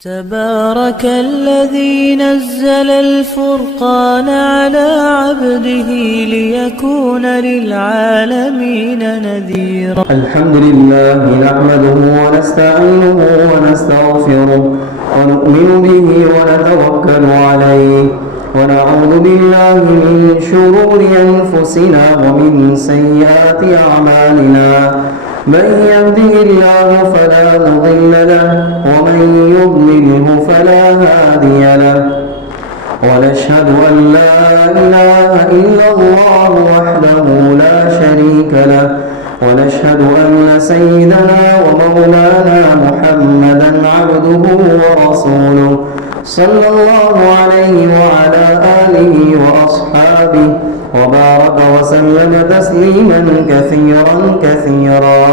تبارك الذي نزل الفرقان على عبده ليكون للعالمين نذيرا. الحمد لله نحمده ونستعينه ونستغفره ونؤمن به ونتوكل عليه ونعوذ بالله من شرور أنفسنا ومن سيئات أعمالنا. من يهده الله فلا مضل له ومن يضلله فلا هادي له. ونشهد أن لا إله إلا الله وحده لا شريك له. ونشهد أن سيدنا ومولانا محمدا عبده ورسوله صلى الله عليه وعلى آله وأصحابه وبارك وسلم تسليما كثيرا كثيرا.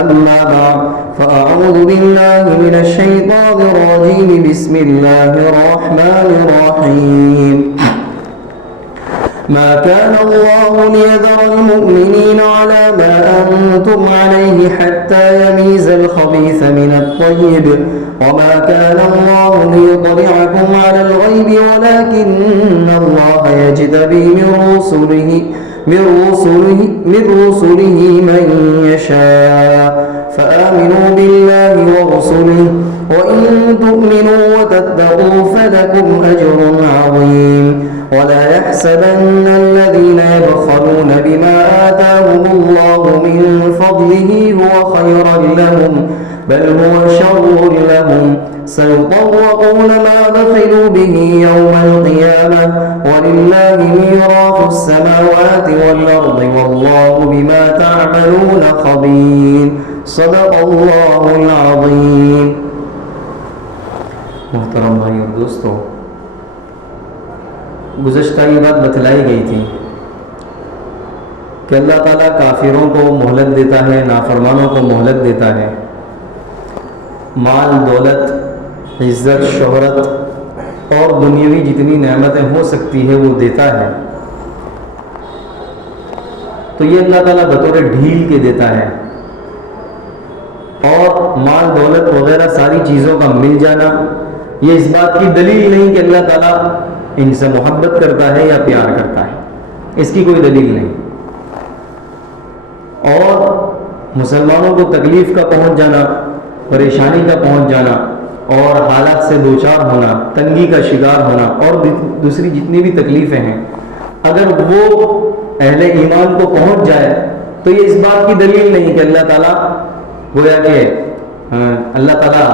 أما بعد فأعوذ بالله من الشيطان الرجيم. بسم الله الرحمن الرحيم. ما كان الله ليذر المؤمنين على ما أنتم عليه حتى يميز الخبيث من الطيب وما كان الله ليطلعكم على الغيب ولكن الله يجتبي من رسله من يشاء. فآمنوا بالله ورسله وإن تؤمنوا وتتقوا فلكم أجر عظيم. ولا يحسبن الذين يبخلون بما آتاهم الله من فضله هو خيرا لهم بل هو شر لهم. سيطوقون ما بخلوا به يوم القيامة ولله ميراث السماوات والأرض والله بما تعملون خبير. صدق اللہ العظیم. محترم بھائی اور دوستو، گزشتہ یہ بات بتلائی گئی تھی کہ اللہ تعالیٰ کافروں کو مہلت دیتا ہے، نافرمانوں کو مہلت دیتا ہے. مال، دولت، عزت، شہرت اور دنیاوی جتنی نعمتیں ہو سکتی ہے وہ دیتا ہے. تو یہ اللہ تعالیٰ بطور ڈھیل کے دیتا ہے. اور مال، دولت وغیرہ ساری چیزوں کا مل جانا یہ اس بات کی دلیل نہیں کہ اللہ تعالیٰ ان سے محبت کرتا ہے یا پیار کرتا ہے. اس کی کوئی دلیل نہیں. اور مسلمانوں کو تکلیف کا پہنچ جانا، پریشانی کا پہنچ جانا اور حالات سے دوچار ہونا، تنگی کا شکار ہونا اور دوسری جتنی بھی تکلیفیں ہیں، اگر وہ اہل ایمان کو پہنچ جائے تو یہ اس بات کی دلیل نہیں کہ اللہ تعالیٰ گویا کہ اللہ تعالیٰ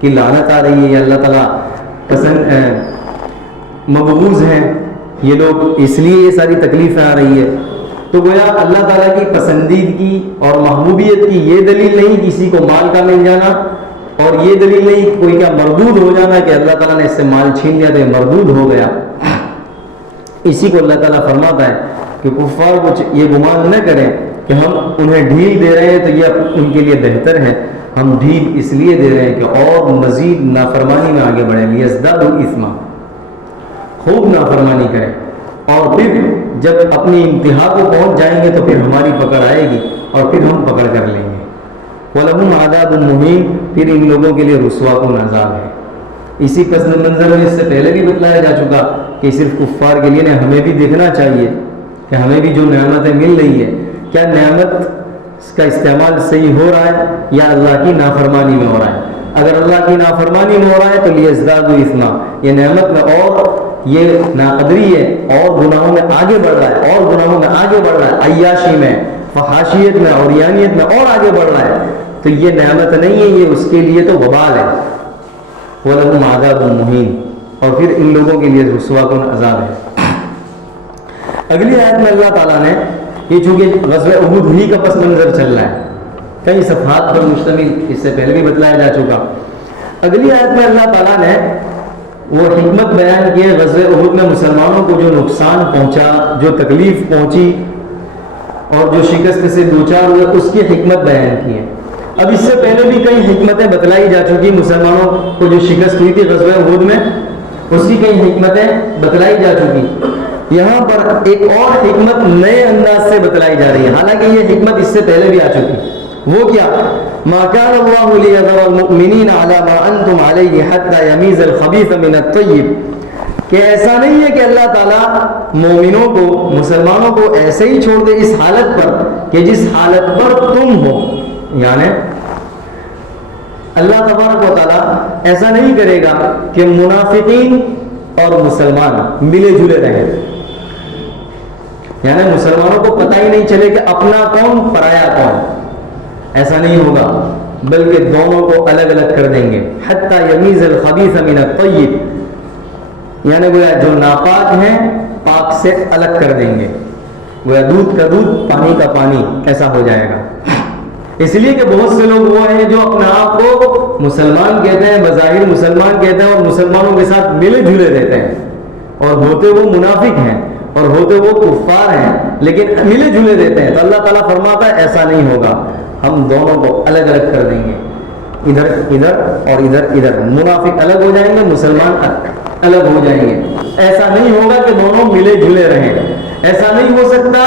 کی لعنت آ رہی ہے یا اللہ تعالیٰ مبغوض ہیں یہ لوگ اس لیے یہ ساری تکلیفیں آ رہی ہے. تو گویا اللہ تعالیٰ کی پسندیدگی اور محبوبیت کی یہ دلیل نہیں کسی کو مال کا مل جانا، اور یہ دلیل نہیں کوئی کا مردود ہو جانا کہ اللہ تعالیٰ نے اس سے مال چھین لیا تو یہ مردود ہو گیا. اسی کو اللہ تعالیٰ فرماتا ہے کہ کفار کو یہ گمان نہ کریں کہ ہم انہیں ڈھیل دے رہے ہیں تو یہ ان کے لیے بہتر ہے. ہم ڈھیل اس لیے دے رہے ہیں کہ اور مزید نافرمانی میں آگے بڑھیں، لیزدادوا اثما، خوب نافرمانی کریں. اور پھر جب اپنی انتہا کو پہنچ جائیں گے تو پھر ہماری پکڑ آئے گی اور پھر ہم پکڑ کر لیں گے. وَلَهُمْ عَذَابٌ مُّهِينٌ، پھر ان لوگوں کے لیے رسوا کن عذاب ہے. اسی پس منظر میں اس سے پہلے بھی بتلایا جا چکا کہ صرف کفار کے لیے نہیں، ہمیں بھی دیکھنا چاہیے کہ ہمیں بھی جو نعمتیں مل رہی ہے کیا نعمت کا استعمال صحیح ہو رہا ہے یا اللہ کی نافرمانی میں ہو رہا ہے. اگر اللہ کی نافرمانی میں ہو رہا ہے تو لیزدادوا اثما، یہ نعمت میں اور یہ ناقدری ہے اور گناہوں میں آگے بڑھ رہا ہے اور گناہوں میں آگے بڑھ رہا ہے، عیاشی میں، فحاشیت میں، عریانیت میں اور آگے بڑھ رہا ہے، تو یہ نعمت نہیں ہے، یہ اس کے لیے تو وبال ہے. وَلَهُمْ عَذَابٌ مُّهِينٌ، اور پھر ان لوگوں کے لیے رسوا کن عذاب ہے. اگلی آیت میں اللہ تعالیٰ نے یہ چونکہ غزوہ احد ہی کا پس منظر چل رہا ہے، کئی صفحات پر مشتمل، اس سے پہلے بھی بتلایا جا چکا. اگلی آیت میں اللہ تعالیٰ نے وہ حکمت بیان کی ہے غزوہ احد میں مسلمانوں کو جو نقصان پہنچا، جو تکلیف پہنچی اور جو شکست سے دوچار ہوئے، اس کی حکمت بیان کی ہے. اب اس سے پہلے بھی کئی حکمتیں بتلائی جا چکی، مسلمانوں کو جو شکست ہوئی تھی غزوہ احد میں اس کی کئی حکمتیں بتلائی جا چکی. یہاں پر ایک اور حکمت نئے انداز سے بتلائی جا رہی ہے، حالانکہ یہ حکمت اس سے پہلے بھی آ چکی. وہ کیا ما كان الله ليذر المؤمنين على ما انتم عليه حتى يميز الخبيث من الطيب، کہ ایسا نہیں ہے کہ اللہ تعالیٰ مومنوں کو، مسلمانوں کو ایسے ہی چھوڑ دے اس حالت پر کہ جس حالت پر تم ہو، یعنی اللہ تبارک و تعالیٰ ایسا نہیں کرے گا کہ منافقین اور مسلمان ملے جلے رہیں، یعنی مسلمانوں کو پتہ ہی نہیں چلے کہ اپنا کون پرایا کون، ایسا نہیں ہوگا، بلکہ دونوں کو الگ الگ کر دیں گے. حتی یمیز الخبیث من الطیب، یعنی گویا جو ناپاک ہیں پاک سے الگ کر دیں گے، گویا دودھ کا دودھ پانی کا پانی ایسا ہو جائے گا. اس لیے کہ بہت سے لوگ وہ ہیں جو اپنے آپ کو مسلمان کہتے ہیں، بظاہر مسلمان کہتے ہیں اور مسلمانوں کے ساتھ ملے جلے رہتے ہیں، اور ہوتے وہ منافق ہیں اور ہوتے وہ کفار ہیں، لیکن ملے جلے رہتے ہیں. تو اللہ تعالیٰ فرماتا ہے ایسا نہیں ہوگا، ہم دونوں کو الگ الگ کر دیں گے، ادھر ادھر اور ادھر ادھر، منافق الگ ہو جائیں گے، مسلمان الگ ہو جائیں گے. ایسا نہیں ہوگا کہ دونوں ملے جلے رہیں. ایسا نہیں ہو سکتا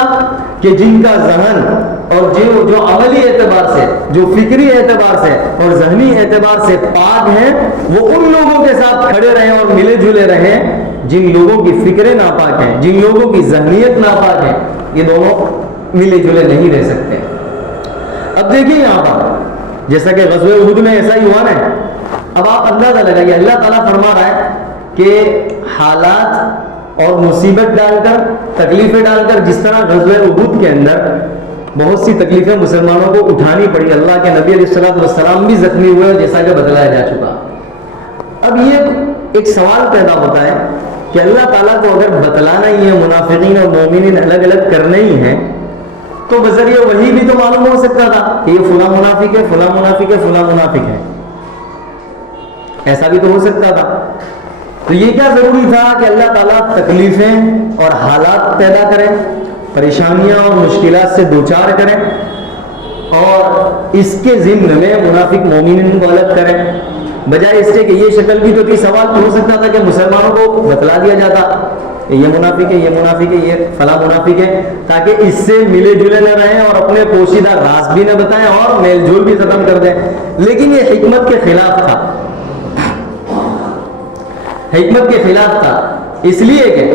کہ جن کا ذہن اور جو عملی اعتبار سے، جو فکری اعتبار سے اور ذہنی اعتبار سے پاک ہیں، وہ ان لوگوں کے ساتھ کھڑے رہیں اور ملے جلے رہیں جن لوگوں کی فکریں ناپاک ہیں، جن لوگوں کی ذہنیت ناپاک ہے. یہ دونوں ملے جلے نہیں رہ سکتے. اب دیکھیے یہاں پر جیسا کہ غزوہ احد میں ایسا ہی ہوا نا. اب آپ اندازہ لگائیے، اللہ تعالیٰ فرما رہا ہے کہ حالات اور مصیبت ڈال کر، تکلیفیں ڈال کر، جس طرح غزوہ احد کے اندر بہت سی تکلیفیں مسلمانوں کو اٹھانی پڑی، اللہ کے نبی علیہ الصلوۃ والسلام بھی زخمی ہوئے جیسا کہ بتلایا جا چکا. اب یہ ایک سوال پیدا ہوتا ہے کہ اللہ تعالیٰ کو اگر بتلانا ہی ہے، منافقین اور مومنین الگ الگ کرنے ہی ہیں، تو بذریعہ وہی بھی تو معلوم ہو سکتا تھا کہ یہ فلاں منافق ہے، فلاں منافق ہے، فلاں منافق ہے. ایسا بھی تو ہو سکتا تھا. تو یہ کیا ضروری تھا کہ اللہ تعالیٰ تکلیفیں اور حالات پیدا کریں، پریشانیاں اور مشکلات سے دوچار کریں، اور اس کے ضمن میں منافق مومنین کو الگ کریں، بجائے اس سے کہ یہ شکل بھی تو تھی. سوال تو ہو سکتا تھا کہ مسلمانوں کو بتلا دیا جاتا یہ منافق ہے، یہ منافق ہے، یہ فلاں منافق ہے، تاکہ اس سے ملے جلے نہ رہیں اور اپنے پوشیدہ راز بھی نہ بتائیں اور میل جول بھی ختم کر دیں. لیکن یہ حکمت کے خلاف تھا، حکمت کے خلاف تھا. اس لیے کہ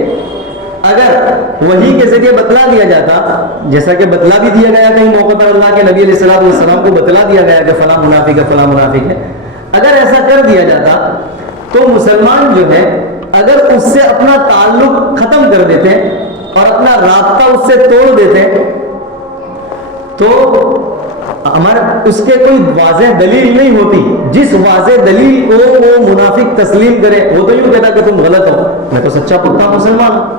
اگر وحی کے ذریعے بتلا دیا جاتا، جیسا کہ بتلا بھی دیا گیا کہیں موقع پر اللہ کے نبی علیہ الصلوۃ والسلام کو بتلا دیا گیا کہ فلاں منافق ہے، فلاں منافق ہے، اگر ایسا کر دیا جاتا تو مسلمان جو ہے اگر اس سے اپنا تعلق ختم کر دیتے اور اپنا رابطہ اس سے توڑ دیتے تو ہمارا اس کے کوئی واضح دلیل نہیں ہوتی. جس واضح دلیل کو وہ منافق تسلیم کرے، وہ تو یوں کہتا کہ تم غلط ہو، میں تو سچا پختہ مسلمان ہوں،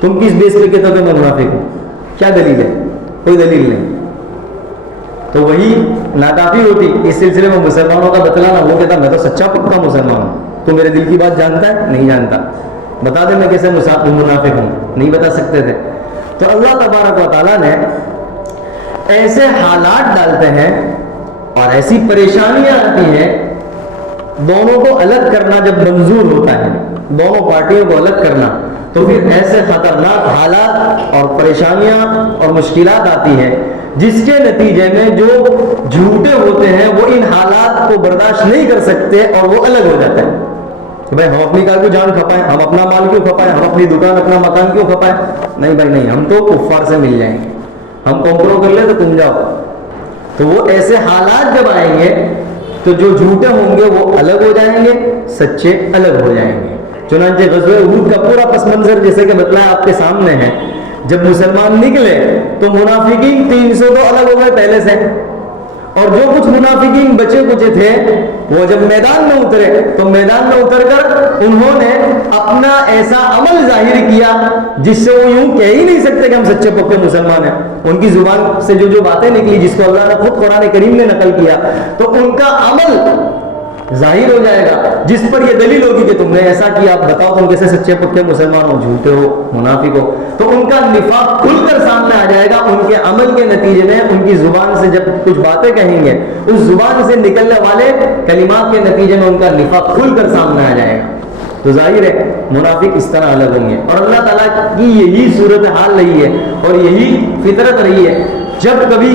تم کس بیس پہ کہتے ہو کہ میں منافق ہوں؟ کیا دلیل ہے؟ کوئی دلیل نہیں. تو وہی ناکافی ہوتی. اس سلسلے میں مسلمانوں کا بتلانا، وہ کہتا میں تو سچا پختہ مسلمان ہوں، تو میرے دل کی بات جانتا ہے؟ نہیں جانتا. بتا دے میں کیسے منافق ہوں؟ نہیں بتا سکتے تھے. تو اللہ تبارک و تعالیٰ نے ایسے حالات ڈالتے ہیں اور ایسی پریشانیاں آتی ہیں، دونوں کو الگ کرنا جب منظور ہوتا ہے، دونوں پارٹیوں کو الگ کرنا، تو پھر ایسے خطرناک حالات اور پریشانیاں اور مشکلات آتی ہیں جس کے نتیجے میں جو جھوٹے ہوتے ہیں وہ ان حالات کو برداشت نہیں کر سکتے اور وہ الگ ہو جاتے ہیں. بھائی ہم اپنی کار کو جان کھپائیں، ہم اپنا مال کیوں کھپائیں، ہم اپنی دکان اپنا مکان کیوں کھپائیں؟ نہیں بھائی نہیں، ہم تو کفار سے مل جائیں گے، ہم کمپرو کر لیں تو تم جاؤ. تو وہ ایسے حالات جب آئیں گے تو جو جھوٹے ہوں گے وہ الگ ہو جائیں گے، سچے الگ ہو جائیں گے. چنانچہ غزوہ احد کا پورا پس منظر جیسے کہ بتلایا آپ کے سامنے ہے. جب مسلمان نکلے تو منافقین 300 تو الگ ہو گئے پہلے سے، اور جو کچھ منافقین بچے کچے تھے وہ جب میدان میں اترے تو میدان میں اتر کر انہوں نے اپنا ایسا عمل ظاہر کیا جس سے وہ یوں کہہ ہی نہیں سکتے کہ ہم سچے پکے مسلمان ہیں. ان کی زبان سے جو باتیں نکلی جس کو اللہ نے خود قرآن کریم میں نقل کیا، تو ان کا عمل ظاہر ہو جائے گا جس پر یہ دلیل ہوگی کہ تم نے ایسا کیا، آپ بتاؤ تم کیسے سچے پکے مسلمان ہو، جھوٹے ہو، منافق ہو. تو ان کا نفاق کھل کر سامنے آ جائے گا. ان کے عمل کے نتیجے میں ان کی زبان سے جب کچھ باتیں کہیں گے، اس زبان سے نکلنے والے کلمات کے نتیجے میں ان کا نفاق کھل کر سامنے آ جائے گا. تو ظاہر ہے منافق اس طرح الگ ہوں گے. اور اللہ تعالیٰ کی یہی صورت حال رہی ہے اور یہی فطرت رہی ہے. جب کبھی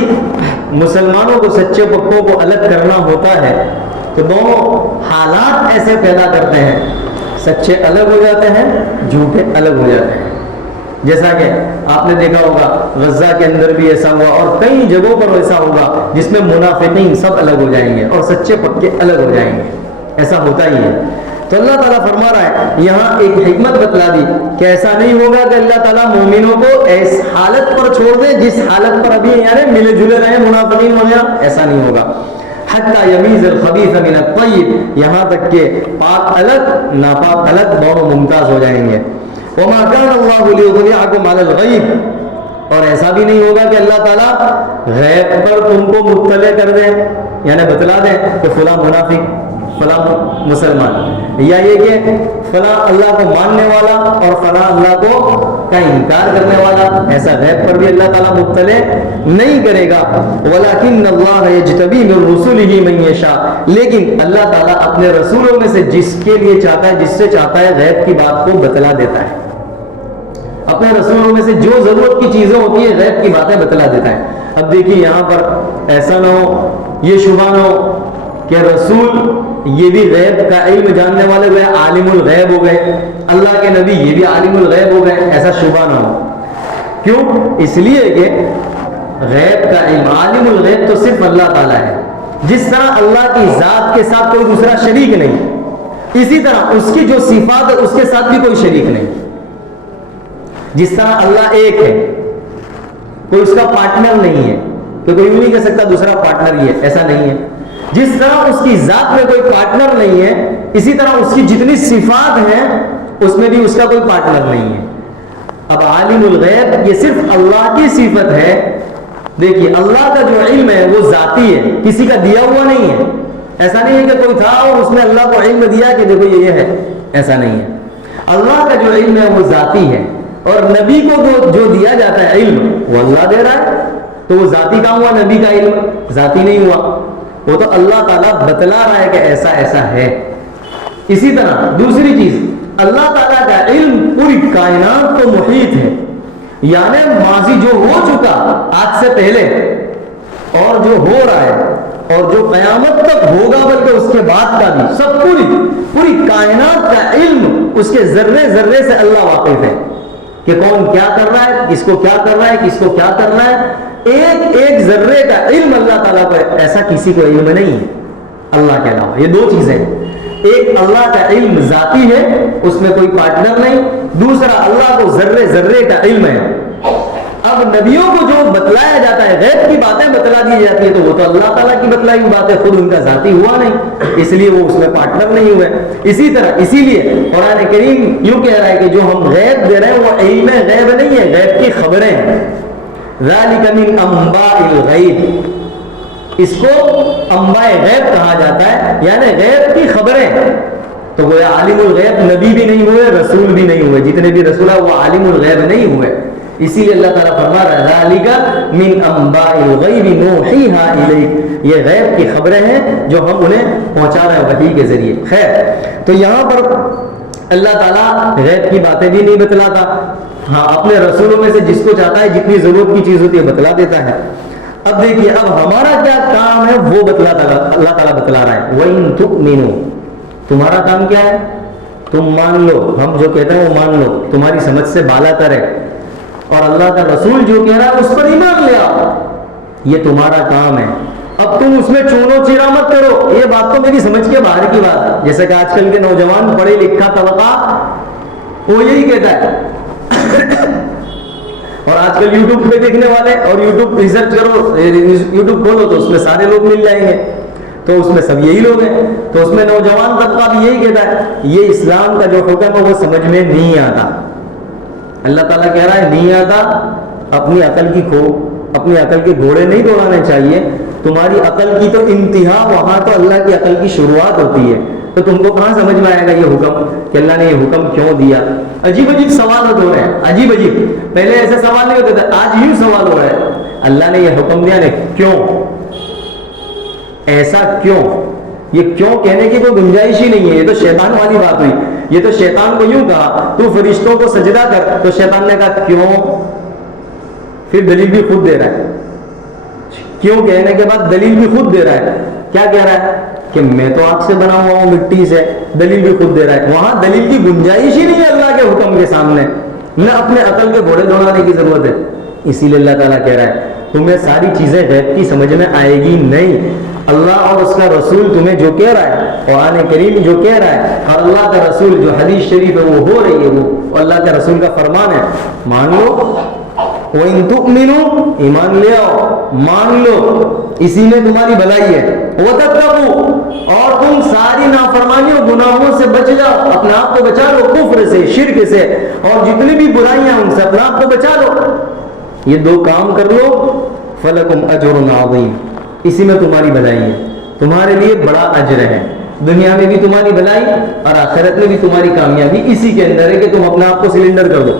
مسلمانوں کو سچے پکوں کو الگ کرنا ہوتا ہے تو دونوں حالات ایسے پیدا کرتے ہیں، سچے الگ ہو جاتے ہیں، جھوٹے الگ ہو جاتے ہیں۔ جیسا کہ آپ نے دیکھا ہوگا غزہ کے اندر بھی ایسا ہوا اور کئی جگہوں پر ایسا ہوگا جس میں منافقین سب الگ ہو جائیں گے اور سچے پکے الگ ہو جائیں گے، ایسا ہوتا ہی ہے۔ تو اللہ تعالیٰ فرما رہا ہے یہاں ایک حکمت بتلا دی کہ ایسا نہیں ہوگا کہ اللہ تعالیٰ مومنوں کو اس حالت پر چھوڑ دے جس حالت پر ابھی یعنی ملے جلے رہے منافقین وغیرہ، ایسا نہیں ہوگا۔ حتی یمیز الخبیث من الطیب، یہاں تک کہ پاک الگ ناپاک الگ دونوں ممتاز ہو جائیں گے۔ وما كان الله ليطلعكم على الغیب، اور ایسا بھی نہیں ہوگا کہ اللہ تعالیٰ غیب پر تم کو مطلع کر دیں، یعنی بتلا دیں کہ فلاں منافق، فلاں مسلمان، یا یہ کہ فلاں اللہ کو ماننے والا اور فلاں اللہ کو کا انکار کرنے والا، ایسا غیب پر بھی اللہ تعالیٰ مطلع نہیں کرے گا۔ ولیکن اللہ یجتبی من رسلہ من یشاء، لیکن اللہ تعالیٰ اپنے رسولوں میں سے جس کے لیے چاہتا ہے، جس سے چاہتا ہے غیب کی بات کو بتلا دیتا ہے۔ اپنے رسولوں میں سے جو ضرورت کی چیزیں ہوتی ہیں غیب کی باتیں بتلا دیتا ہے۔ اب دیکھیے یہاں پر ایسا نہ ہو، یہ شبہ نہ ہو کہ رسول یہ بھی غیب کا علم جاننے والے ہوئے، عالم الغیب ہو گئے، اللہ کے نبی یہ بھی عالم الغیب ہو گئے، ایسا شبہ نہ ہو۔ کیوں؟ اس لیے کہ غیب کا علم، عالم الغیب تو صرف اللہ تعالیٰ ہے۔ جس طرح اللہ کی ذات کے ساتھ کوئی دوسرا شریک نہیں، اسی طرح اس کی جو صفات ہے اس کے ساتھ بھی کوئی شریک نہیں۔ جس طرح اللہ ایک ہے، کوئی اس کا پارٹنر نہیں ہے، تو کوئی بھی نہیں کہہ سکتا دوسرا پارٹنر ہی ہے، ایسا نہیں ہے۔ جس طرح اس کی ذات میں کوئی پارٹنر نہیں ہے، اسی طرح اس کی جتنی صفات ہیں اس میں بھی اس کا کوئی پارٹنر نہیں ہے۔ اب عالم الغیب یہ صرف اللہ کی صفت ہے۔ دیکھیے اللہ کا جو علم ہے وہ ذاتی ہے، کسی کا دیا ہوا نہیں ہے۔ ایسا نہیں ہے کہ کوئی تھا اور اس نے اللہ کو علم دیا کہ دیکھو یہ ہے، ایسا نہیں ہے۔ اللہ کا جو علم ہے وہ ذاتی ہے، اور نبی کو جو دیا جاتا ہے علم وہ اللہ دے رہا ہے، تو وہ ذاتی کام ہوا، نبی کا علم ذاتی نہیں ہوا، وہ تو اللہ تعالیٰ بتلا رہا ہے کہ ایسا ایسا ہے۔ اسی طرح دوسری چیز، اللہ تعالیٰ کا علم پوری کائنات کو محیط ہے، یعنی ماضی جو ہو چکا آج سے پہلے اور جو ہو رہا ہے اور جو قیامت تک ہوگا بلکہ اس کے بعد کا بھی، سب پوری کائنات کا علم اس کے ذرے ذرے سے اللہ واقف ہے کہ کون کیا کر رہا ہے، کس کو کیا کر رہا ہے، کس کو کیا کرنا ہے، ایک ایک ذرے کا علم اللہ تعالیٰ کو، ایسا کسی کو علم نہیں ہے اللہ کے علاوہ۔ یہ دو چیزیں، ایک اللہ کا علم ذاتی ہے، اس میں کوئی پارٹنر نہیں، دوسرا اللہ کو ذرے ذرے کا علم ہے۔ اب نبیوں کو جو بتلایا جاتا ہے، غیب کی باتیں بتلا دی جاتی ہے، تو وہ تو اللہ تعالیٰ کی بتلائی ہوئی بات ہے، خود ان کا ذاتی ہوا نہیں، اس لیے وہ اس میں پارٹنر نہیں ہوئے۔ اسی طرح اسی لیے قرآن کریم یوں کہہ رہا ہے کہ جو ہم غیب دے رہے ہیں وہ علم غیب نہیں ہے، غیب کی خبریں ہیں۔ ذالک من انباء الغیب، اس کو انباء غیب کہا جاتا ہے، یعنی غیب کی خبریں۔ تو وہ عالم الغیب نبی بھی نہیں ہوئے، رسول بھی نہیں ہوئے، جتنے بھی رسول ہیں وہ عالم الغیب نہیں ہوئے۔ اسی لیے اللہ تعالیٰ فرما رہا ہے ذالک من انباء الغیب نوحیہا الیک، یہ غیب کی خبریں ہیں جو ہم انہیں پہنچا رہے ہیں وحی کے ذریعے۔ خیر، تو یہاں پر اللہ تعالیٰ غیب کی باتیں بھی نہیں بتلاتا، ہاں اپنے رسولوں میں سے جس کو چاہتا ہے جتنی ضرورت کی چیز ہوتی ہے بتلا دیتا ہے۔ اب دیکھیے اب ہمارا کیا کام ہے وہ اللہ تعالیٰ بتلا رہا ہے۔ وَإِن تُؤْمِنُوا، تمہارا کام کیا ہے؟ تم مان لو، ہم جو کہتے ہیں وہ مان لو، تمہاری سمجھ سے بالا تر ہے، اور اللہ کا رسول جو کہہ رہا ہے اس پر ایمان لے آؤ، یہ تمہارا کام ہے۔ اب تم اس میں چونو چیرا مت کرو، یہ بات تو میری سمجھ کے باہر کی بات ہے۔ جیسے کہ آج کل کے نوجوان پڑھے لکھا طبقہ وہ یہی کہتا ہے، اور آج کل یوٹیوب پہ دیکھنے والے، اور یوٹیوب ریسرچ کرو، یوٹیوب کھولو تو اس میں سارے لوگ مل جائیں گے، تو اس میں سب یہی لوگ ہیں، تو اس میں نوجوان طبقہ بھی یہی کہتا ہے یہ اسلام کا جو حکم ہے وہ سمجھ میں نہیں آتا۔ اللہ تعالیٰ کہہ رہا ہے نہیں آتا، اپنی عقل کی اپنی عقل کے گھوڑے نہیں دوڑانے چاہیے، تمہاری عقل کی تو انتہا وہاں تو اللہ کی عقل کی شروعات ہوتی ہے، تو تم کو کہاں سمجھ میں آئے گا یہ حکم کہ اللہ نے یہ حکم کیوں دیا؟ عجیب عجیب سوال ہو رہے ہیں، عجیب عجیب، پہلے ایسے سوال نہیں ہوتے تھے، آج یوں سوال ہو رہا ہے اللہ نے یہ حکم دیا نے کیوں، ایسا کیوں؟ یہ کیوں کہنے کی کوئی گنجائش ہی نہیں ہے، یہ تو شیطان والی بات ہوئی۔ یہ تو شیطان کو یوں کہا تو فرشتوں کو سجدہ کر، تو شیطان نے کہا کیوں، پھر دلیل بھی خود دے رہا ہے کیوں کہنے کے بعد دلیل بھی خود دے رہا ہے. کیا کہہ رہا ہے کہ میں تو آگ سے بنا ہوا ہوں, مٹی سے. دلیل بھی خود دے رہا ہے. وہاں دلیل کی گنجائش ہی نہیں ہے اللہ کے حکم کے سامنے, نہ اپنے عقل کے گھوڑے دوڑانے کی ضرورت ہے. اسی لیے اللہ تعالیٰ کہہ رہا ہے تمہیں ساری چیزیں غیب کی سمجھ میں آئے گی نہیں. اللہ اور اس کا رسول تمہیں جو کہہ رہا ہے, قرآن کریم جو کہہ رہا ہے, اور اللہ کا رسول جو حدیث شریف ہے وہ ہو رہی ہے, وہ اللہ کے رسول کا فرمان ہے, مان لو. وَإِن تُؤْمِنُوا, ایمان لے آؤ, مان لو, اسی میں تمہاری بھلائی ہے. وَتَتَّقُوا, اور تم ساری نافرمانیوں گناہوں سے بچ جاؤ, اپنے آپ کو بچا لو کفر سے, شرک سے, اور جتنی بھی برائیاں ان سے اپنے آپ کو بچا لو. یہ دو کام کر لو, فَلَكُمْ أَجْرٌ عَظِيمٌ, اسی میں تمہاری بھلائی ہے, تمہارے لیے بڑا اجر ہے. دنیا میں بھی تمہاری بھلائی اور آخرت میں بھی تمہاری کامیابی اسی کے اندر ہے کہ تم اپنے آپ کو سلنڈر کر دو,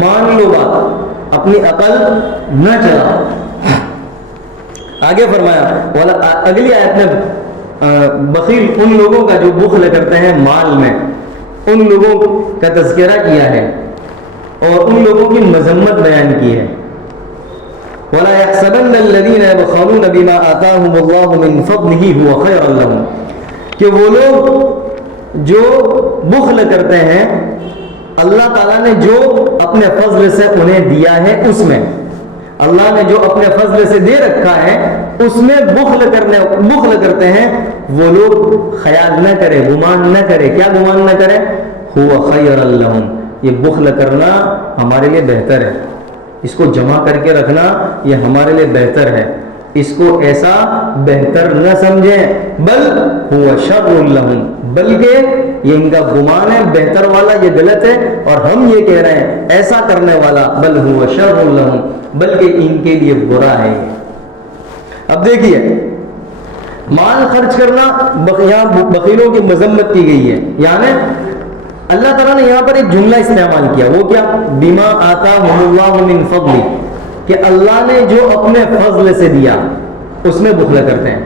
مان لو بات, اپنی عقل نہ چلاؤ. آگے فرمایا اگلی آیت میں بخیل ان لوگوں کا جو بخل کرتے ہیں مال میں, ان لوگوں کا تذکرہ کیا ہے اور ان لوگوں کی مذمت بیان کی ہے. وَلَا يَحْسَبَنَّ الَّذِينَ يَبْخَلُونَ بِمَا آتَاهُمُ اللَّهُ مِنْ فَضْلِهِ هُوَ خَيْرًا لَهُمْ, کہ وہ لوگ جو بخل کرتے ہیں اللہ تعالیٰ نے جو اپنے فضل سے انہیں دیا ہے, اس میں اللہ نے جو اپنے فضل سے دے رکھا ہے اس میں بخل کرتے ہیں وہ لوگ. خیال نہ کرے, گمان نہ کرے. کیا گمان نہ کرے؟ هُوَ خَيْرًا لَهُمْ, یہ بخل کرنا ہمارے لیے بہتر ہے, اس کو جمع کر کے رکھنا یہ ہمارے لیے بہتر ہے, اس کو ایسا بہتر نہ سمجھیں. بل هو شر لهم, بلکہ یہ ان کا گمان ہے بہتر والا, یہ غلط ہے, اور ہم یہ کہہ رہے ہیں ایسا کرنے والا بل هو شر لهم, بلکہ ان کے لیے برا ہے. اب دیکھیے مال خرچ کرنا, یہاں بخیلوں کی مذمت کی گئی ہے. یعنی اللہ تعالیٰ نے یہاں پر ایک جملہ استعمال کیا, وہ کیا؟ بما آتاہم اللہ من فضل, کہ اللہ نے جو اپنے فضل سے دیا اس میں بخل کرتے ہیں.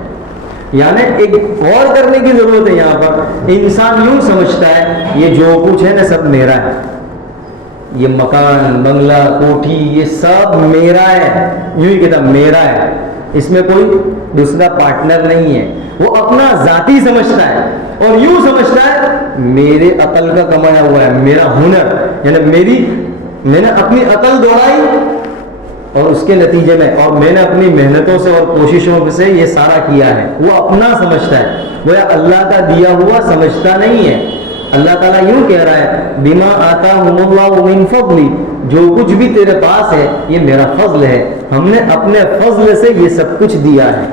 یعنی ایک غور کرنے کی ضرورت ہے یہاں پر. انسان یوں سمجھتا ہے یہ جو کچھ ہے نا سب میرا ہے, یہ مکان, بنگلہ, کوٹھی, یہ سب میرا ہے, یوں ہی کہتا میرا ہے, اس میں کوئی دوسرا پارٹنر نہیں ہے. وہ اپنا ذاتی سمجھتا ہے اور یوں سمجھتا ہے میرے عقل کا کمایا ہوا ہے, میرا ہنر, یعنی میں نے اپنی عقل دوڑائی اور اس کے نتیجے میں, اور میں نے اپنی محنتوں سے اور کوششوں سے یہ سارا کیا ہے. وہ اپنا سمجھتا ہے, وہ اللہ کا دیا ہوا سمجھتا نہیں ہے. اللہ تعالیٰ یوں کہہ رہا ہے بما آتاہم اللہ من فضل, جو کچھ بھی تیرے پاس ہے یہ میرا فضل ہے, ہم نے اپنے فضل سے یہ سب کچھ دیا ہے,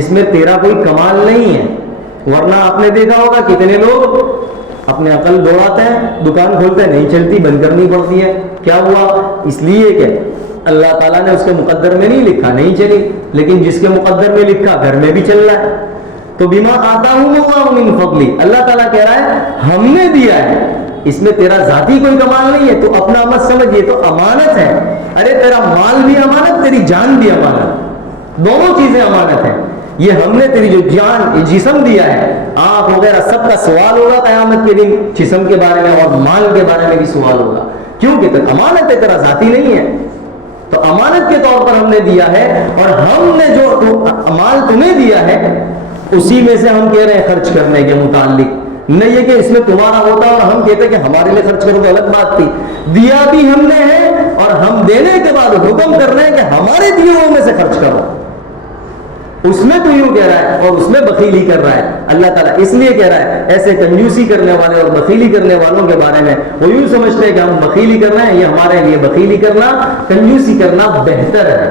اس میں تیرا کوئی کمال نہیں ہے. ورنہ آپ نے دیکھا ہوگا کتنے لوگ اپنے عقل دوڑاتے ہیں, دکان کھولتے ہیں نہیں چلتی, بند کرنی پڑتی ہے. کیا ہوا؟ اس لیے کہ اللہ تعالیٰ نے اس کے مقدر میں نہیں لکھا, نہیں چلی, لیکن جس کے مقدر میں لکھا گھر میں بھی چل رہا ہے. تو بما آتاہم اللہ من فضل, اللہ تعالیٰ کہہ رہا ہے ہم نے دیا ہے, اس میں تیرا ذاتی کوئی کمال نہیں ہے, تو اپنا مت سمجھ, یہ تو امانت ہے. ارے تیرا مال بھی امانت, تیری جان بھی امانت, دونوں چیزیں امانت ہیں. یہ ہم نے تیری جو جان, جسم دیا ہے, آنکھ وغیرہ سب کا سوال ہوگا قیامت کے دن, جسم کے بارے میں اور مال کے بارے میں بھی سوال ہوگا, کیونکہ تو امانت ہے, تیرا ذاتی نہیں ہے. تو امانت کے طور پر ہم نے دیا ہے, اور ہم نے جو مال تمہیں دیا ہے اسی میں سے ہم کہہ رہے ہیں خرچ کرنے کے متعلق. نہیں یہ کہ اس میں تمہارا ہوتا اور ہم کہتے کہ ہمارے لیے خرچ کرو, تو الگ بات تھی. دیا بھی ہم نے ہے, اور ہم دینے کے بعد حکم کر رہے ہیں کہ ہمارے دیے ہوئے میں سے خرچ کرو. اس میں تو یوں کہہ رہا ہے اور اس میں بخیلی کر رہا ہے اللہ تعالیٰ. اس لیے کہہ رہا ہے ایسے کنجوسی کرنے والے اور بخیلی کرنے والوں کے بارے میں, وہ یوں سمجھتے ہیں کہ ہم بخیلی کر رہے ہیں, یہ ہمارے لیے بخیلی کرنا, کنجوسی کرنا بہتر ہے.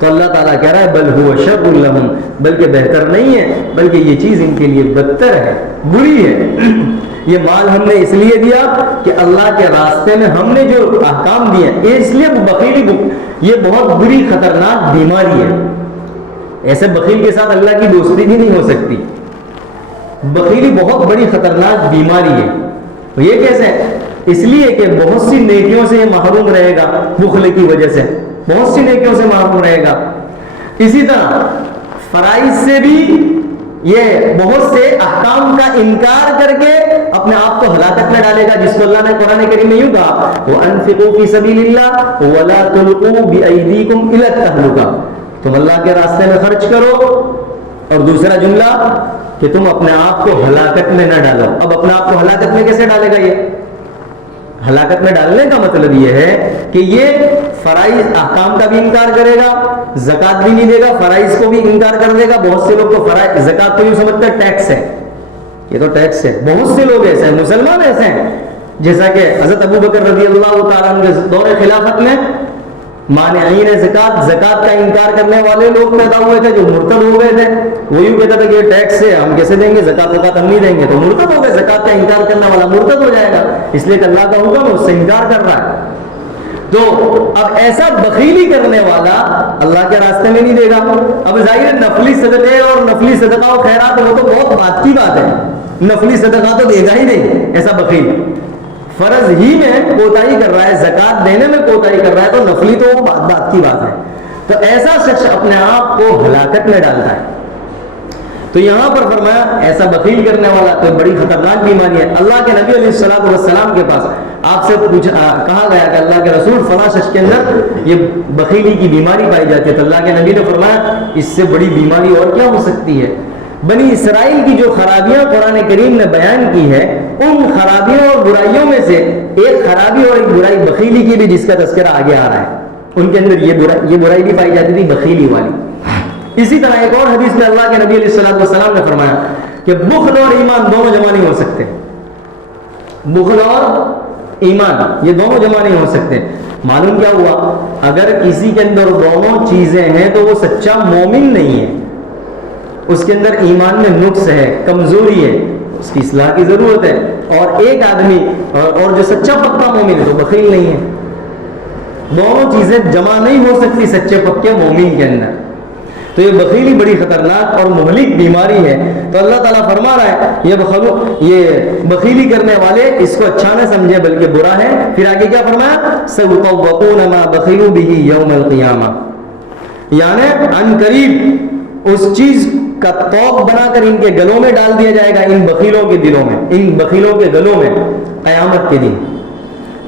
تو اللہ تعالیٰ کہہ رہا ہے بل هو شر لهم, بلکہ بہتر نہیں ہے, بلکہ یہ چیز ان کے لیے بدتر ہے, بری ہے. یہ مال ہم نے اس لیے دیا کہ اللہ کے راستے میں ہم نے جو احکام دیے, اس لیے بخیلی یہ بہت بری خطرناک بیماری ہے. ایسے بخیل کے ساتھ اللہ کی دوستی بھی نہیں ہو سکتی. بخیلی بہت بڑی خطرناک بیماری ہے. یہ کیسے؟ اس لیے کہ بہت سی نیکیوں سے یہ محروم رہے گا, بخل کی وجہ سے بہت سی نیکیوں سے محروم رہے گا. اسی طرح فرائض سے بھی یہ بہت سے احکام کا انکار کر کے اپنے آپ کو ہلاکت میں ڈالے گا, جس کو اللہ نے قرآن کریم میں یوں کہا وَأَنفِقُوا فِي سَبِيلِ اللَّهِ وَلَا تُلْقُوا بِأَيْدِيكُمْ إِلَى التَّهْلُكَةِ. تم اللہ کے راستے میں خرچ کرو، اور دوسرا جملہ کہ تم اپنے آپ کو ہلاکت میں نہ ڈالو۔ اب اپنے آپ کو ہلاکت میں کیسے ڈالے گا؟ یہ ہلاکت میں ڈالنے کا مطلب یہ ہے کہ یہ فرائض احکام کا بھی انکار کرے گا، زکوٰۃ بھی نہیں دے گا، فرائض کو بھی انکار کر دے گا۔ بہت سے لوگ تو فرائض زکوٰۃ کو یوں سمجھتے ہیں ٹیکس ہے، یہ تو ٹیکس ہے۔ بہت سے لوگ ایسے ہیں، مسلمان ایسے ہیں، جیسا کہ حضرت ابو بکر رضی اللہ تعالیٰ عنہ کے دور خلافت میں مانعین زکوٰۃ، زکوٰۃ کا انکار کرنے والے لوگ پیدا ہوئے تھے جو مرتد ہو گئے تھے۔ وہ یوں کہتا تھا کہ یہ ٹیکس ہے، ہم کیسے دیں گے زکوٰۃ؟ وکات ہم نہیں دیں گے، تو مرتد ہو گئے۔ زکوٰۃ کا انکار کرنے والا مرتد ہو جائے گا، اس لیے کہ اللہ کا حکم ہے، اس سے انکار کر رہا ہے۔ تو اب ایسا بخیلی کرنے والا اللہ کے راستے میں نہیں دے گا۔ اب ظاہر نفلی صدقے اور نفلی صدقہ و خیرات وہ تو بہت بات کی بات ہے، نفلی صدقہ تو دے گا ہی نہیں ایسا بخیل۔ فرض ہی میں کوتاہی کر رہا ہے، زکوٰۃ دینے میں کوتاہی کر رہا ہے، تو نفلی تو وہ بات کی بات ہے۔ تو ایسا شخص اپنے آپ کو ہلاکت میں ڈالتا ہے۔ تو یہاں پر فرمایا ایسا بخیل کرنے والا کوئی بڑی خطرناک بیماری ہے۔ اللہ کے نبی علیہ الصلوۃ والسلام کے پاس آپ سے کہا گیا کہ اللہ کے رسول فلاں شخص کے اندر یہ بخیلی کی بیماری پائی جاتی ہے، تو اللہ کے نبی نے فرمایا اس سے بڑی بیماری اور کیا ہو سکتی ہے؟ بنی اسرائیل کی جو خرابیاں قرآن کریم نے بیان کی ہے، ان خرابیوں اور برائیوں میں سے ایک خرابی اور ایک برائی بخیلی کی بھی، جس کا تذکرہ آگے آ رہا ہے۔ ان کے اندر یہ برائی بھی پائی جاتی تھی، بخیلی والی۔ اسی طرح ایک اور حدیث میں اللہ کے نبی علیہ الصلوۃ والسلام نے فرمایا کہ بخل اور ایمان دونوں جمع نہیں ہو سکتے۔ بخل اور ایمان یہ دونوں جمع نہیں ہو سکتے۔ معلوم کیا ہوا؟ اگر کسی کے اندر دونوں چیزیں ہیں تو وہ سچا مومن نہیں ہے، اس کے اندر ایمان میں نقص ہے، کمزوری ہے، اس کی اصلاح کی ضرورت ہے۔ اور ایک آدمی اور جو سچا پکا مومن ہے تو بخیل نہیں ہے۔ دونوں چیزیں جمع نہیں ہو سکتی سچے پکے مومن کے اندر۔ تو یہ بخیلی بڑی خطرناک اور مہلک بیماری ہے۔ تو اللہ تعالیٰ فرما رہا ہے یہ بخیلی کرنے والے اس کو اچھا نہ سمجھے بلکہ برا ہے۔ پھر آگے کیا فرمایا؟ سَيُطَوَّقُونَ مَا بَخِلُوا بِهِ يَوْمَ الْقِيَامَةِ، یعنی عن قریب اس چیز کا توق بنا کر ان کے گلوں میں ڈال دیا جائے گا، ان بخیلوں کے دلوں میں، ان بخیلوں کے گلوں میں قیامت کے دن۔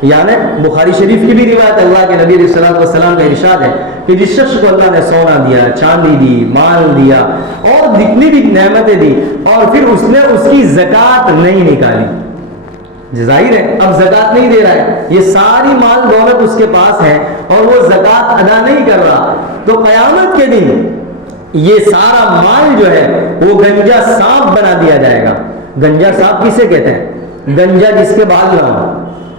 یعنی بخاری شریف کی بھی روایت، اللہ کے نبی علیہ الصلوۃ والسلام کا ارشاد ہے کہ جس شخص کو اللہ نے سونا دیا، چاندی دی، مال دیا اور جتنی بھی نعمتیں دی، اور پھر اس نے اس کی زکوٰۃ نہیں نکالی، ظاہر ہے اب زکوٰۃ نہیں دے رہا ہے، یہ ساری مال دولت اس کے پاس ہے اور وہ زکوٰۃ ادا نہیں کر رہا، تو قیامت کے دن یہ سارا مال جو ہے وہ گنجا سانپ بنا دیا جائے گا۔ گنجا سانپ کسے کہتے ہیں؟ گنجا جس کے بال نہ ہو۔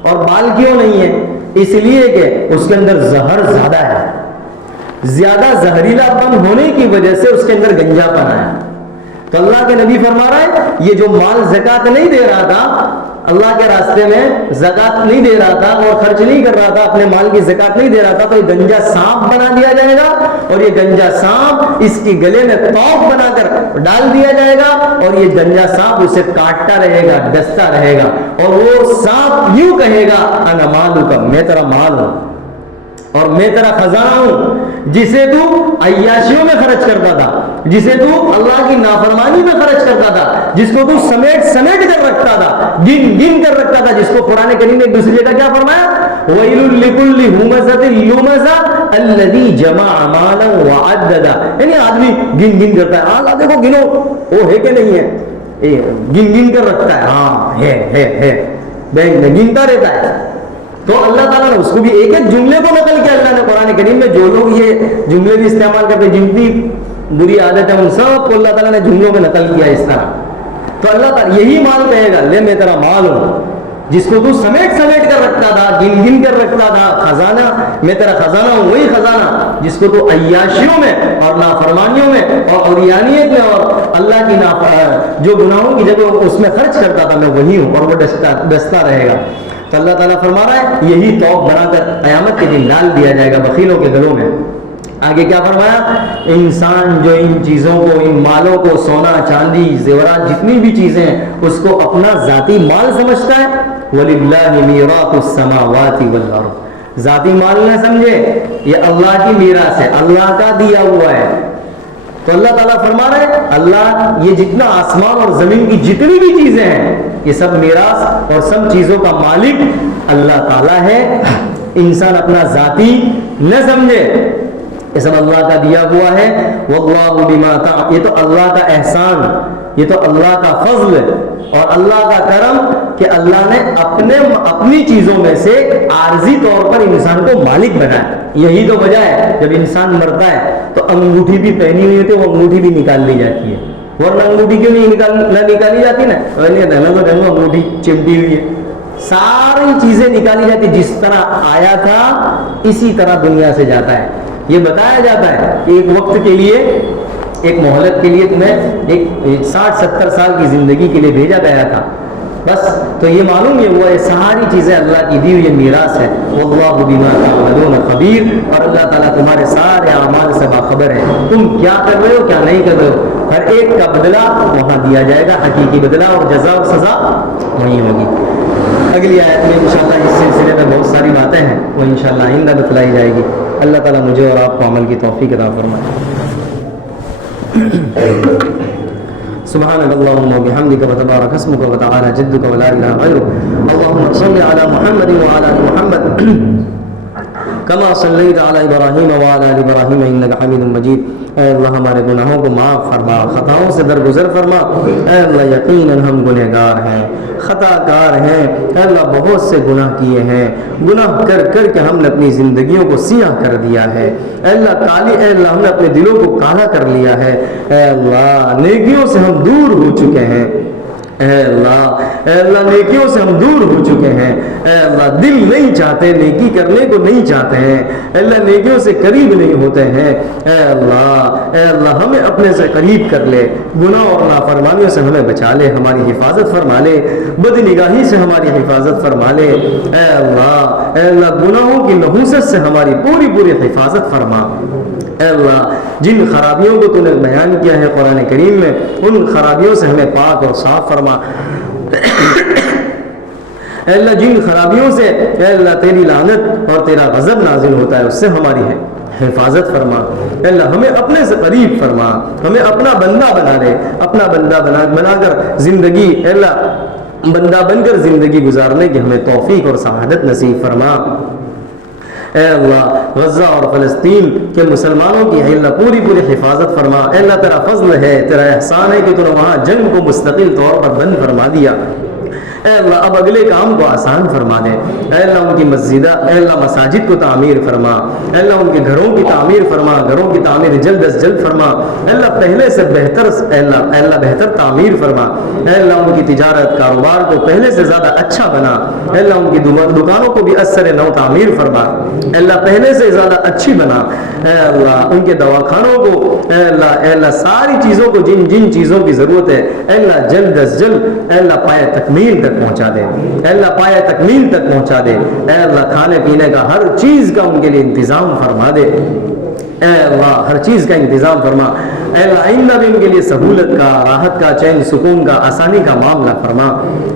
اور بال کیوں نہیں ہے؟ اس لیے کہ اس کے اندر زہر زیادہ ہے، زیادہ زہریلا پن ہونے کی وجہ سے اس کے اندر گنجا پن آیا۔ تو اللہ کے نبی فرما رہا ہے یہ جو مال زکوٰۃ نہیں دے رہا تھا، اللہ کے راستے میں زکوٰۃ نہیں دے رہا تھا اور خرچ نہیں کر رہا تھا، اپنے مال کی زکوٰۃ نہیں دے رہا تھا، تو یہ گنجا سانپ بنا دیا جائے گا، اور یہ گنجا سانپ اس کے گلے میں توق بنا کر ڈال دیا جائے گا، اور یہ گنجا سانپ اسے کاٹتا رہے گا، ڈستا رہے گا، اور وہ سانپ یوں کہے گا انا مالک، میں تیرا مال ہوں اور میں تیرا خزانہ ہوں، جسے تو عیاشیوں میں خرچ کرتا تھا، جسے تو اللہ کی نافرمانی میں خرچ کرتا تھا، جس کو تو سمیٹ کر رکھتا تھا، گن کر رکھتا تھا، جس کو قرآن کریم نے ایک دوسری جگہ کیا فرمایا؟ وَيْلٌ لِكُلِّ هُمَزَةٍ لُمَزَةٍ الَّذِي جَمَعَ مَالًا وَعَدَّدَ، یعنی آدمی گن کرتا ہے، ہاں دیکھو گنو وہ ہے کہ نہیں ہے، گن کر رکھتا ہے، ہاں ہے بینک میں گنتا رہتا ہے۔ تو اللہ تعالیٰ نے اس کو بھی ایک ایک جملے کو نقل کیا اللہ نے قرآن کریم میں۔ جو لوگ یہ جملے بھی استعمال کرتے ہیں، جتنی بری عادت ہے ان سب کو اللہ تعالیٰ نے جملوں میں نقل کیا اس طرح۔ تو اللہ تعالیٰ یہی مال کہے گا لے میں تیرا مال ہوں، جس کو تو سمیٹ کر رکھتا تھا، گن کر رکھتا تھا، خزانہ میں تیرا خزانہ ہوں، وہی خزانہ جس کو تو عیاشیوں میں اور نافرمانیوں میں اور اوریانیت میں اور اللہ کی جو گناہوں کی جگہ اس میں خرچ کرتا تھا، میں وہی ہوں، اور وہ ڈستا رہے گا۔ تو اللہ تعالیٰ فرما رہا ہے یہی توق بنا کر قیامت کے دن ڈال دیا جائے گا بخیلوں کے گلوں میں۔ آگے کیا فرمایا؟ انسان جو ان چیزوں کو، ان مالوں کو، سونا چاندی زیورات جتنی بھی چیزیں ہیں، اس کو اپنا ذاتی مال سمجھتا ہے۔ وَلِلَّهِ مِيرَاثُ السَّمَاوَاتِ وَالْأَرْضِ، ذاتی مال نہ سمجھے، یہ اللہ کی میراث ہے، اللہ کا دیا ہوا ہے۔ تو اللہ تعالیٰ فرما رہے ہیں اللہ یہ جتنا آسمان اور زمین کی جتنی بھی چیزیں ہیں یہ سب میراث اور سب چیزوں کا مالک اللہ تعالیٰ ہے۔ انسان اپنا ذاتی نہ سمجھے، یہ سب اللہ کا دیا ہوا ہے. واللہ بما تعملون، یہ تو اللہ کا احسان، یہ تو اللہ کا فضل اور اللہ کا کرم کہ اللہ نے اپنی چیزوں میں سے عارضی طور پر انسان کو مالک بنایا. یہی تو وجہ ہے جب انسان مرتا ہے تو انگوٹھی بھی پہنی ہوئی ہوتی ہے، وہ انگوٹھی بھی نکال لی جاتی ہے. ورنہ انگوٹھی کیوں نہیں نکالی جاتی نا؟ تو انگوٹھی چمٹی ہوئی ہے. ساری چیزیں نکالی جاتی، جس طرح آیا تھا اسی طرح دنیا سے جاتا ہے. یہ بتایا جاتا ہے کہ ایک وقت کے لیے، ایک مہلت کے لیے تمہیں ایک 60-70 سال کی زندگی کے لیے بھیجا گیا تھا بس. تو یہ معلوم یہ ہوا، یہ ساری چیزیں اللہ کی دی ہوئی میراث ہے. واللہ بما تعملون خبیر، اور اللہ تعالیٰ تمہارے سارے اعمال سے باخبر ہے. تم کیا کر رہے ہو کیا نہیں کر رہے ہو، ہر ایک کا بدلہ وہاں دیا جائے گا، حقیقی بدلہ اور جزا اور سزا وہیں ہوگی. اگلی آیت میں انشاءاللہ اس سلسلے میں بہت ساری باتیں ہیں، وہ انشاءاللہ آئندہ بتلائی جائے گی. اللہ تعالیٰ مجھے اور آپ کو عمل کی توفیق عطا فرمائے. سبحانك اللهم وبحمدك وتبارك اسمك وتعالى جدك ولا اله غيرك. اللهم صل على محمد وعلى ال محمد كما صليت على ابراهيم وعلى ال ابراهيم انك حميد مجيد. اے اللہ ہمارے گناہوں کو معاف فرما، خطاؤں سے درگزر فرما. اے اللہ یقیناً ہم گنہگار ہیں، خطا کار ہیں. اے اللہ بہت سے گناہ کیے ہیں، گناہ کر کر کے ہم نے اپنی زندگیوں کو سیاہ کر دیا ہے. اے اللہ ہم نے اپنے دلوں کو کالا کر لیا ہے. اے اللہ نیکیوں سے ہم دور ہو چکے ہیں. اے اللہ نیکیوں سے ہم دور ہو چکے ہیں. اے اللہ دل نہیں چاہتے، نیکی کرنے کو نہیں چاہتے ہیں. اے اللہ نیکیوں سے قریب نہیں ہوتے ہیں. اے اللہ ہمیں اپنے سے قریب کر لے، گناہ اور نافرمانیوں سے ہمیں بچا لے، ہماری حفاظت فرما لے، بد نگاہی سے ہماری حفاظت فرما لے. اے اللہ گناہوں کی نحوست سے ہماری پوری حفاظت فرما. اے اللہ جن خرابیوں کو تو نے بیان کیا ہے قرآن کریم میں، ان خرابیوں سے ہمیں پاک اور صاف فرما. اے اللہ جن خرابیوں سے اے اللہ تیری لعنت اور تیرا غضب نازل ہوتا ہے اس سے ہماری حفاظت فرما. اے اللہ ہمیں اپنے سے قریب فرما، ہمیں اپنا بندہ بنا لے، اپنا بندہ بنا کر زندگی اے اللہ بندہ بن کر زندگی گزارنے کی ہمیں توفیق اور سعادت نصیب فرما. اے اللہ غزہ اور فلسطین کے مسلمانوں کی اے اللہ پوری حفاظت فرما. اے اللہ تیرا فضل ہے، تیرا احسان ہے کہ تو نے وہاں جنگ کو مستقل طور پر بند فرما دیا. اے اللہ اب اگلے کام کو آسان فرما دے. اے اللہ ان کی اے اللہ مساجد کو تعمیر فرما. اے اللہ ان کے گھروں کی تعمیر فرما، گھروں کی تعمیر جلد از جلد فرما. اے اللہ پہلے سے بہتر اے اللہ بہتر تعمیر فرما. اے اللہ ان کی تجارت کاروبار کو پہلے سے زیادہ اچھا بنا. اے اللہ ان کی دکانوں کو بھی اثر نو تعمیر فرما. اے اللہ پہلے سے زیادہ اچھی بنا. اے اللہ ان کے دواخانوں کو اے اللہ ساری چیزوں کو جن چیزوں کی ضرورت ہے اے اللہ جلد از جلد اے اللہ پائے تکمیل تک پہنچا دے. اے اللہ پائے تکمیل تک پہنچا دے. اے اللہ کھانے پینے کا ہر چیز کا ان کے لیے انتظام فرما دے. اے اللہ ہر چیز کا انتظام فرما. اے اللہ آئندہ بھی ان کے لیے سہولت کا، راحت کا، چین سکون کا، آسانی کا معاملہ فرما.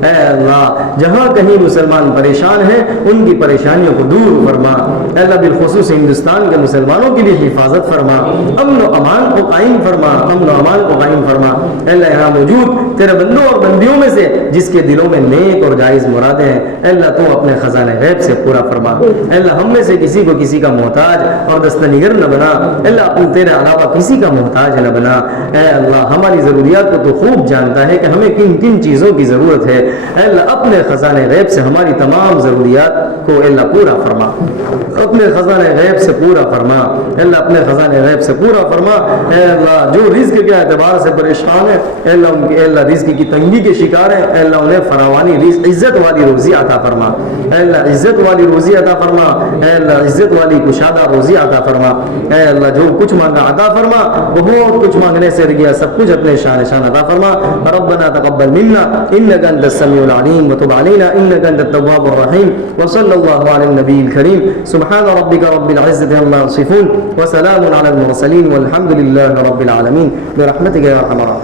اے اللہ جہاں کہیں مسلمان پریشان ہیں ان کی پریشانیوں کو دور فرما. اے اللہ بالخصوص ہندوستان کے مسلمانوں کی بھی حفاظت فرما، امن و امان کو قائم فرما، امن و امان کو قائم فرما. اے اللہ یہاں موجود تیرے بندوں اور بندیوں میں سے جس کے دلوں میں نیک اور جائز مرادیں ہیں اے اللہ تو اپنے خزانہ غیب سے پورا فرما. اے اللہ ہم میں سے کسی کو کسی کا محتاج اور دستنگر نہ بنا. اے اللہ اپنے تیرے علاوہ کسی کا محتاج نہ بنا. اے اللہ ہماری ضروریات کو تو خوب جانتا ہے کہ ہمیں کن کن چیزوں کی ضرورت ہے. اے اللہ اپنے خزانہ غیب سے ہماری تمام ضروریات کو اے اللہ پورا فرما، اپنے خزانہ غیب سے پورا فرما. اے اللہ اپنے خزانہ غیب سے پورا فرما. اے اللہ جو رزق کے اعتبار سے پریشان ہے اے اللہ ان کے اے اللہ رزق کی تنگی کے شکار ہیں اے اللہ انہیں فراوانی عزت والی روزی عطا فرما. اے اللہ عزت والی روزی عطا فرما. اے اللہ عزت والی کشادہ روزی عطا فرما. اے اللہ جو کچھ مانگا عطا فرما، بہت کچھ مانگنے سے گیا سب کچھ اپنے شان عطا فرما. ربنا تقبل منا انك انت السميع العليم وتب علينا انك انت التواب الرحيم وصلى الله على النبي الكريم. سبحان ربك رب العزة عما يصفون وسلام على المرسلين والحمد لله رب العالمين برحمتك يا ارحم الراحمين.